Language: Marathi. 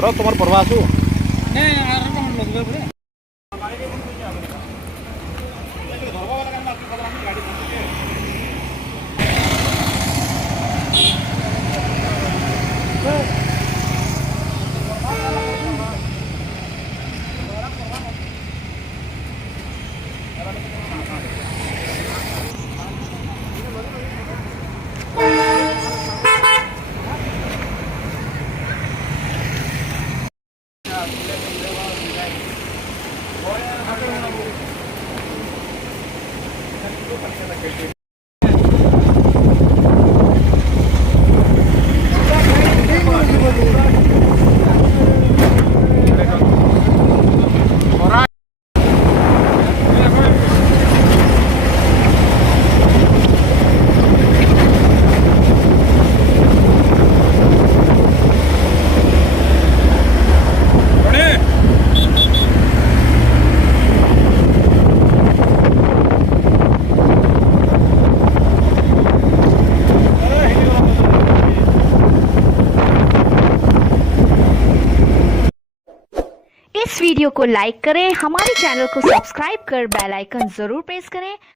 तर तुम्हार परवा आसू नहीं आराम हम लोग बरे इस वीडियो को लाइक करें, हमारे चैनल को सब्सक्राइब कर बेल आइकन जरूर प्रेस करें